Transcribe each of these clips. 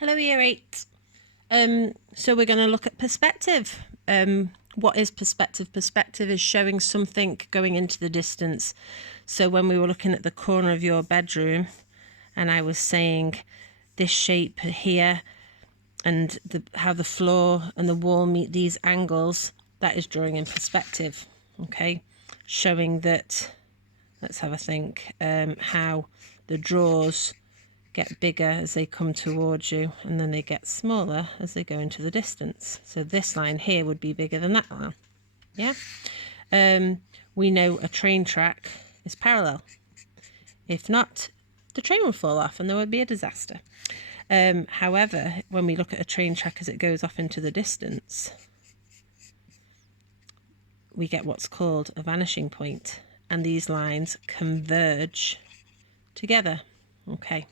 Hello, Year 8. So we're going to look at perspective. What is perspective? Perspective is showing something going into the distance. So when we were looking at the corner of your bedroom and I was saying this shape here and how the floor and the wall meet these angles, that is drawing in perspective, okay? Showing that, let's have a think, how the drawers get bigger as they come towards you and then they get smaller as they go into the distance. So this line here would be bigger than that line. Yeah. We know a train track is parallel. If not, the train would fall off and there would be a disaster. However, when we look at a train track as it goes off into the distance, we get what's called a vanishing point, and these lines converge together. Okay.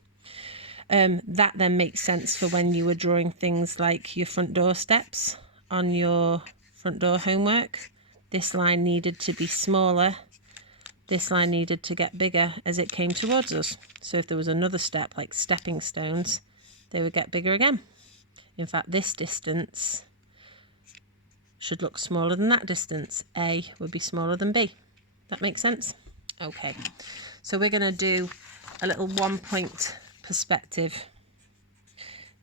That then makes sense for when you were drawing things like your front door steps on your front door homework. This line needed to be smaller. This line needed to get bigger as it came towards us. So if there was another step, like stepping stones, they would get bigger again. In fact, this distance should look smaller than that distance. A would be smaller than B. That makes sense? Okay. So we're going to do a little 1 point perspective.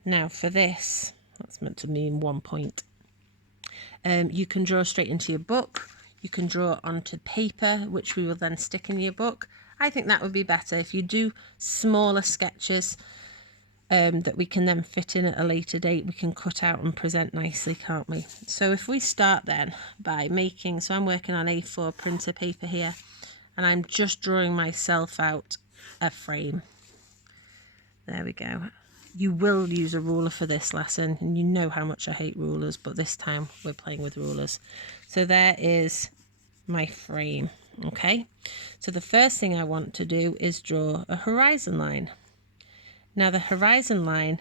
Now for this, that's meant to mean 1 point. You can draw straight into your book. You can draw onto paper, which we will then stick in your book. I think that would be better if you do smaller sketches that we can then fit in at a later date. We can cut out and present nicely, can't we? So if we start then by making, so I'm working on A4 printer paper here, and I'm just drawing myself out a frame. There we go. You will use a ruler for this lesson, and you know how much I hate rulers, but this time we're playing with rulers. So there is my frame, okay? So the first thing I want to do is draw a horizon line. Now the horizon line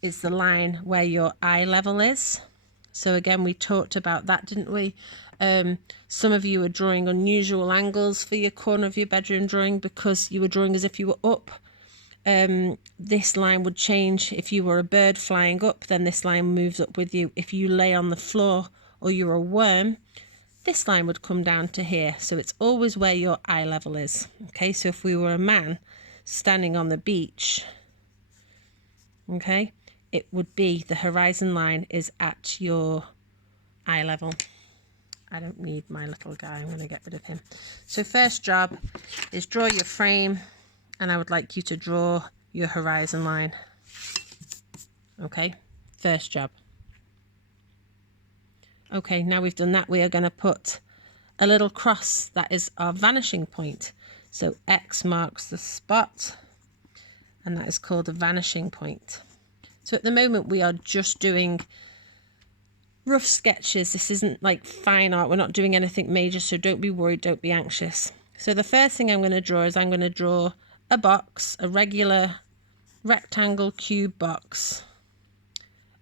is the line where your eye level is. So again, we talked about that, didn't we? Some of you are drawing unusual angles for your corner of your bedroom drawing because you were drawing as if you were up. This line would change. If you were a bird flying up, then this line moves up with you. If you lay on the floor or you're a worm, this line would come down to here. So it's always where your eye level is. Okay, so if we were a man standing on the beach, okay, it would be the horizon line is at your eye level. I don't need my little guy. I'm going to get rid of him. So first job is draw your frame, and I would like you to draw your horizon line. Okay, first job. Okay, now we've done that, we are going to put a little cross. That is our vanishing point. So X marks the spot, and that is called a vanishing point. So at the moment we are just doing rough sketches. This isn't like fine art. We're not doing anything major, so don't be worried, don't be anxious. So the first thing I'm going to draw is I'm going to draw a box, a regular rectangle cube box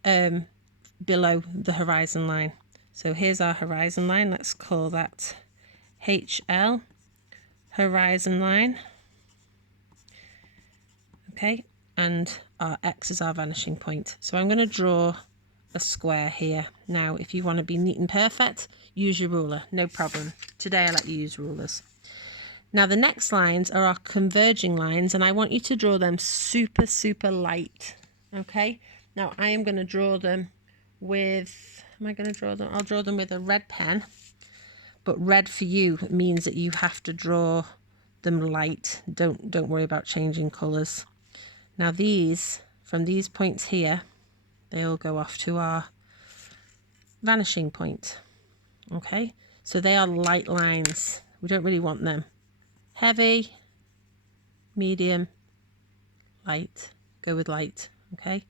below the horizon line. So here's our horizon line. Let's call that HL, horizon line. Okay, and our X is our vanishing point. So I'm going to draw a square here. Now, if you want to be neat and perfect, use your ruler, no problem. Today I let you use rulers. Now the next lines are our converging lines, and I want you to draw them super, super light. Okay, now I am going to draw them with, I'll draw them with a red pen, but red for you means that you have to draw them light. Don't worry about changing colours. Now these, from these points here, they all go off to our vanishing point. Okay, so they are light lines. We don't really want them heavy, medium, light. Go with light. Okay,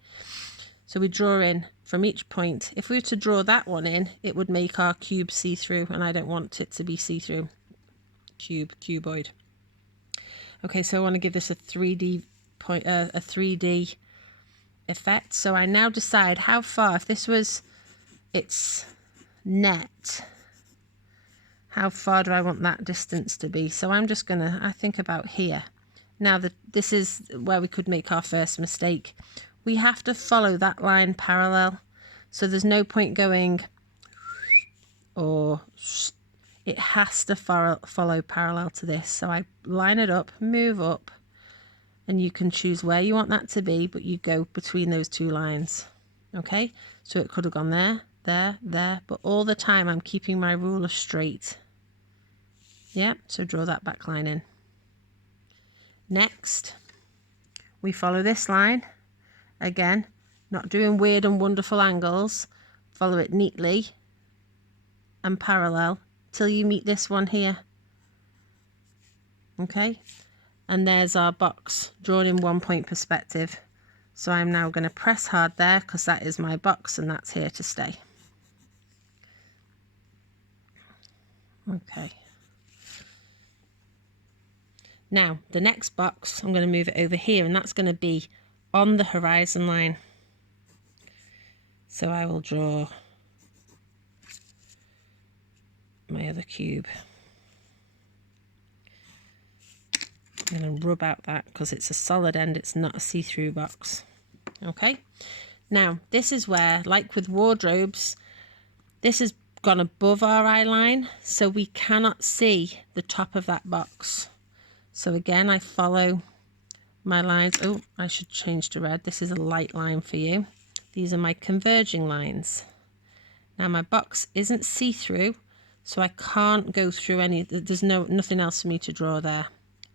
so we draw in from each point. If we were to draw that one in, it would make our cube see-through, and I don't want it to be see-through. Cuboid. Okay, so I want to give this a 3D point, a 3D effect. So I now decide how far, if this was its net, how far do I want that distance to be? So I'm just gonna, I think about here. Now this is where we could make our first mistake. we have to follow that line parallel. So there's no point going or it has to follow parallel to this. So I line it up, move up, and you can choose where you want that to be, but you go between those two lines. Okay, so it could have gone there, there, there, but all the time I'm keeping my ruler straight. Yeah, so draw that back line in. Next, we follow this line. Again, not doing weird and wonderful angles. Follow it neatly and parallel till you meet this one here. Okay, and there's our box drawn in 1 point perspective. So I'm now going to press hard there because that is my box and that's here to stay. Okay. Now the next box, I'm going to move it over here, and that's going to be on the horizon line. So I will draw my other cube. I'm going to rub out that because it's a solid end, it's not a see-through box. Okay, now this is where, like with wardrobes, this has gone above our eye line, so we cannot see the top of that box. So again, I follow my lines. Oh, I should change to red. This is a light line for you. These are my converging lines. Now my box isn't see-through, so I can't go through any, there's nothing else for me to draw there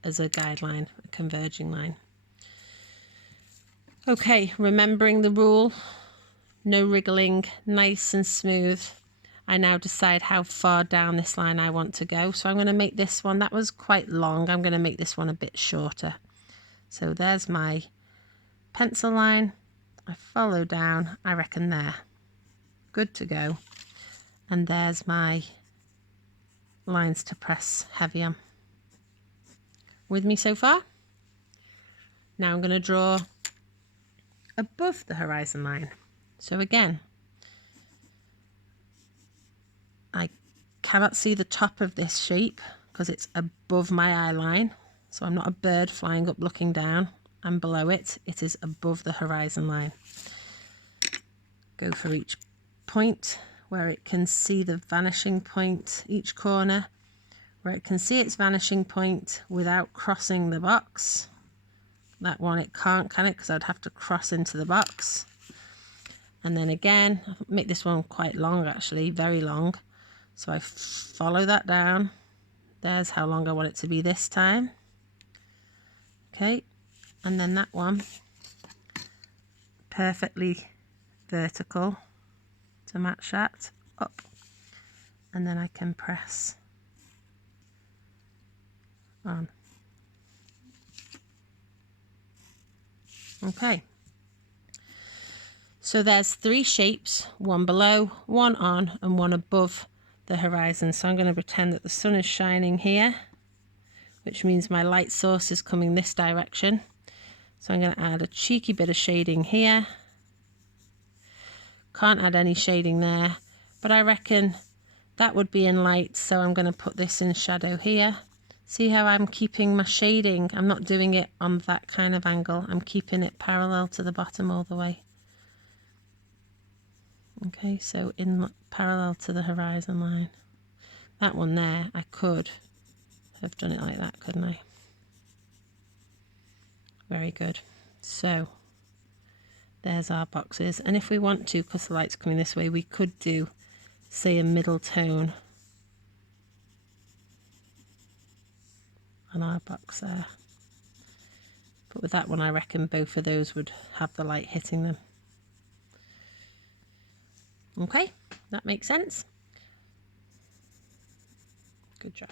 as a guideline, a converging line. Okay, remembering the rule, no wriggling, nice and smooth. I now decide how far down this line I want to go. So I'm going to make this one, that was quite long, I'm going to make this one a bit shorter. So there's my pencil line. I follow down, I reckon there. Good to go. And there's my lines to press heavy on. With me so far? Now I'm going to draw above the horizon line. So again, I cannot see the top of this shape because it's above my eye line. So I'm not a bird flying up looking down. I'm below it. It is above the horizon line. Go for each point where it can see the vanishing point, each corner where it can see its vanishing point without crossing the box. That one it can't, can it? Because I'd have to cross into the box. And then again, I'll make this one quite long actually, very long. So I follow that down. There's how long I want it to be this time. Okay, and then that one, perfectly vertical to match that, up. And then I can press on. Okay. So there's 3 shapes, one below, one on, and one above the horizon. So I'm going to pretend that the sun is shining here, which means my light source is coming this direction. So I'm going to add a cheeky bit of shading here. Can't add any shading there, but I reckon that would be in light, so I'm going to put this in shadow here. See how I'm keeping my shading? I'm not doing it on that kind of angle. I'm keeping it parallel to the bottom all the way. Okay, so in parallel to the horizon line. That one there, I could have done it like that, couldn't I? Very good. So there's our boxes. And if we want to, because the light's coming this way, we could do, say, a middle tone on our box there. But with that one, I reckon both of those would have the light hitting them. Okay, that makes sense. Good job.